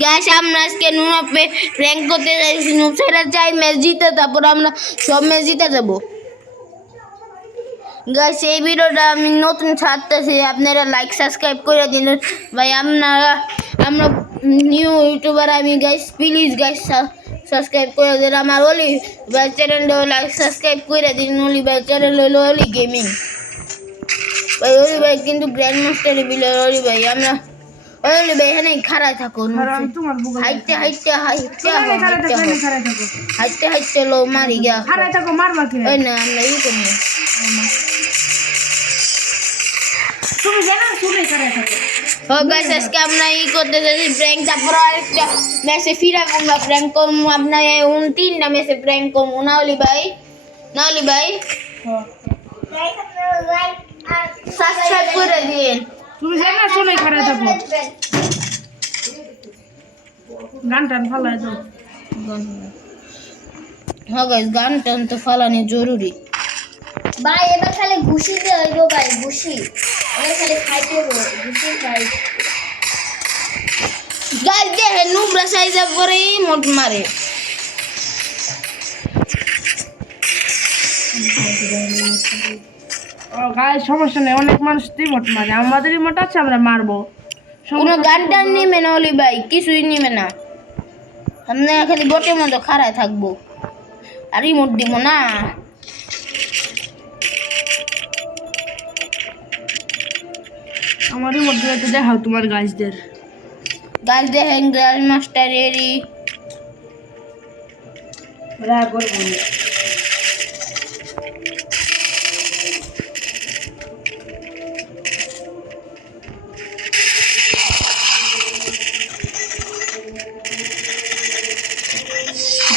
Guys আমরা আজকে নুনাপে rank করতে যাচ্ছি। নুপসেরা চাই ম্যাচ জিতে, তারপর আমরা সব ম্যাচ জিতে যাব। গাইস এই ভিডিওটা আমি নতুন ছাড়তেছি, আপনারা লাইক সাবস্ক্রাইব করে দিন ভাই। আমরা নিউ ইউটিউবার আমি গাইস, প্লিজ গাইস সাবস্ক্রাইব করে দিন আমার অলি ভাই চ্যানেলটা, লাইক সাবস্ক্রাইব করে দিন। অলি ভাই চ্যানেল হলো অলি গেমিং ভাই। অলি ভাই কিন্তু গ্র্যান্ড মাস্টার বিলে অলি ভাই। আমরা অলি ভাই এখানে খাড়ায় থাকুন, হাইটে লো মারি গা ওই না আমরা ই করবো। আজকে আমরা ই করতে যাচ্ছি প্র্যাঙ্ক, তারপর আরেকটা ম্যাচে ফিরাবো আমরা প্র্যাঙ্ক করবো। আপনার 3টা ম্যাচে প্র্যাঙ্ক করবো না অলি ভাই, না অলি ভাই সাবস্ক্রাইব করে দিন। তুমি জানো শুনে খারাপ থাকো, গান টান ফালাই দাও। হ্যাঁ গাইস গান টান তো ফালানো জরুরি ভাই। এবার খালি ঘুষি দিয়ে হইব ভাই, ঘুষি এবার খালি খাইতে হইব, ঘুষি খাই। গাইস দেখেন নুবরা সাইজা পরে মোট মারে। ও গাইস সমস্যা নেই, অনেক মানুষ রিমোট মারে, আমাদের রিমোট আছে আমরা মারবো। কোনো গান টান নিবে না অলি ভাই, কিছুই নিবে না। আমরা খালি বটের মতো খাড়ায় থাকবো আর রিমোট দিব না। আমার রিমোট দিয়ে দেখাও তোমার গাইসদের। গাইস দেখেন গ্র্যান্ড মাস্টার এরি রাগ করবো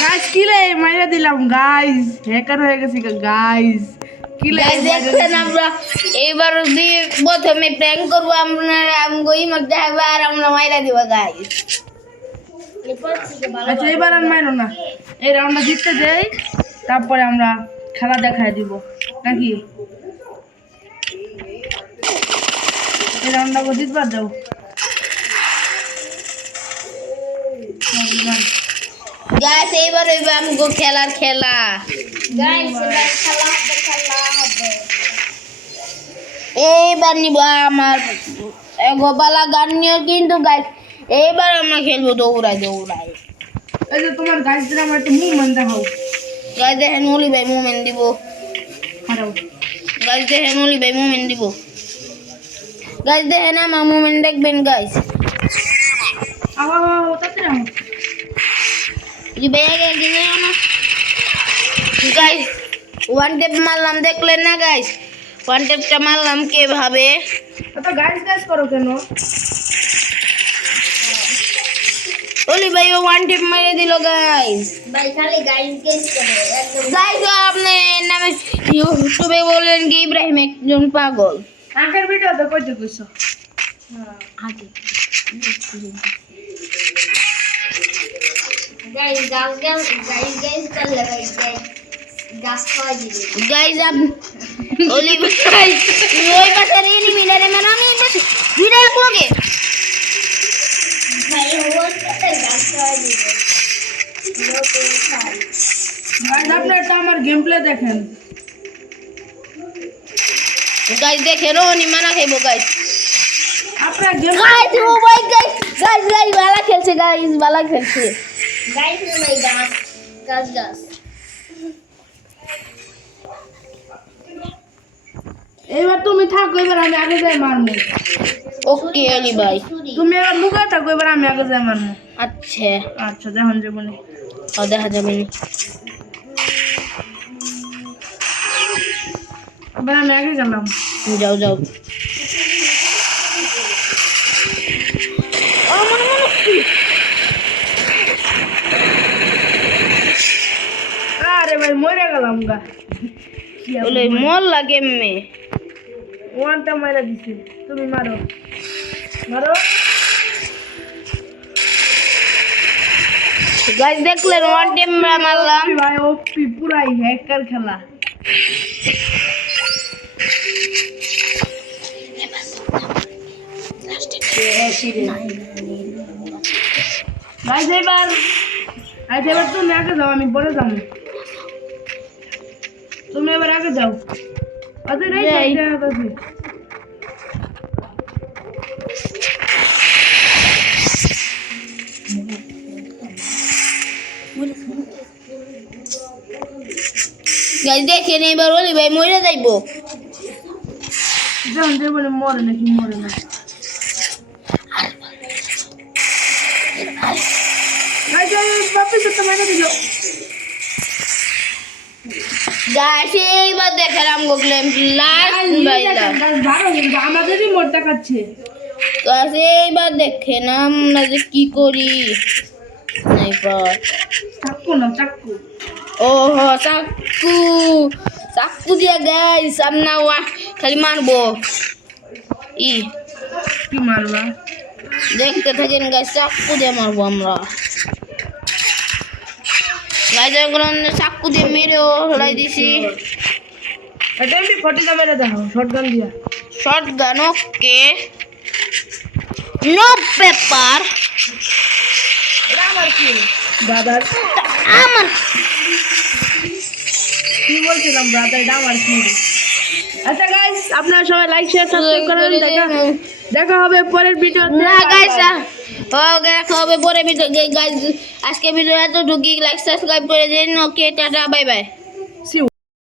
গাইস, কিলে মাইরা দিলাম গাইস, হ্যাকার হয়ে গেছি গাইস। কিলে দেখছেন আমরা এইবার দিয়ে প্রথমে প্র্যাঙ্ক করবো, আমরা আমগো ইমোট দেখাবো আর আমরা মাইরা দিব গাইস। আচ্ছা এবার আর মাইরো না, এই রাউন্ডটা জিততে যাই, তারপরে আমরা খেলা দেখায় দিব নাকি? এই রাউন্ডটা জিতবার দাও। গাইস এইবার হইবে আমগো খেলার খেলা। গাইস এবার খেলা হবে। এইবার নিব আমার গোপালা গান নিয়ে, কিন্তু গাইস এইবার আমরা খেলবো দৌড়াই দৌড়াই। এই যে তোমার গাইসদের আমার একটু মুভমেন্ট দেখাও। গাইস দেখেন অলি ভাই মুভমেন্ট দিব, হারাও গাইস দেখেন অলি ভাই মুভমেন্ট দিব। গাইস দেখেন আমার মুভমেন্ট দেখবেন গাইস। আও তাড়াতাড়ি আও। এই ভাই আগে গিয়ে না গাইস, ওয়ান টেপ মারলাম দেখলেন না গাইস? ওয়ান টেপটা মারলাম কিভাবে? তো গাইস গাইস করো কেন? অলি ভাই ওয়ান টেপ মেরে দিল গাইস। ভাই খালি গাইস করে একদম। গাইস আপনি নামে ইউটিউবে বললেন কি ইব্রাহিম একজন পাগল। আগের ভিডিওতে কইতে কইছো। আগে গাইস করলে ভাই গাছ খাওয়াই দিবে। গাইস অলি ভাই ওই পাশে এলিমিনারে মানে আমি বসে ভিডিও ব্লগে ভাই ওর সাথে গাছ খাওয়াই দিবে। লোকে খায়। গাইস আপনারা আমার গেম প্লে দেখেন। গাইস দেখে রোনি মানা খাইবো গাইস। আপনারা গেম গাইস ও ভাই গাইস ভালো খেলছে, গাইস ভালো খেলছে। গাইস ভাই গাছ। এবার তুমি থাকো, এবার আমি আগে যাই মারমু। ওকে অলি ভাই তুমি এবার লুকা থাকো, এবার আমি আগে যাই মারমু। আচ্ছা আচ্ছা দেখুন যাবো না। দেখা যাবে না। এবার আমি আগে গেলাম। যাও যাও। আরে ভাই মরে গেলাম গা। বলে মল লাগে মে ওয়ানটা মারা দিছি, তুমি মারো মারো। গাইস দেখলেন ওয়ান টেপ মারলাম ভাই ওপি পুরাই হ্যাকার খেলা। লাস্টে গাইস এবার তুমি আগে যাও, আমি পরে যাবো। তুমি এবার আগে যাও। আচ্ছা গাইস যাই। গাইস দেখেন এবার অলি ভাই মরে যাইবো। যখন যে বলে মরে নাকি মরে না। গাইস বাপি তো মেরে দিল। গাইস এইবার দেখেন আমগো ক্লেম লাস্ট বাইলা। গাইস ভালো কিন্তু আমাদেরই মোটা খাচ্ছে। গাইস এইবার দেখেন আমরা যে কি করি। স্নাইপার চাক্কু না চাক্কু। ওহো চাকু চাকু দিয়া গাইস আমরা খালি মারবো। ই কি মারবা? দেখতে থাকেন গাইস চাকু দিয়ে মারবো আমরা। গাইস এখন চাকু দিয়ে মেরেও হলাই দিছি। এটা এমনি ফটিকা মেরে দেখো শটগান দিয়া। শটগান ওকে নো পেপার এটা আমার কি দাদার আমার কি বলছিলাম ব্রাদার, এটা আমার কি। আচ্ছা গাইস আপনারা সবাই লাইক শেয়ার সাবস্ক্রাইব করেন। দেখা হবে পরের ভিডিওতে। না গাইস দেখা হবে পরে ভিডিও। গাইস আজকে ভিডিও এতটুকুই। লাইক সাবস্ক্রাইব করে দিন। ওকে tata bye bye. See you.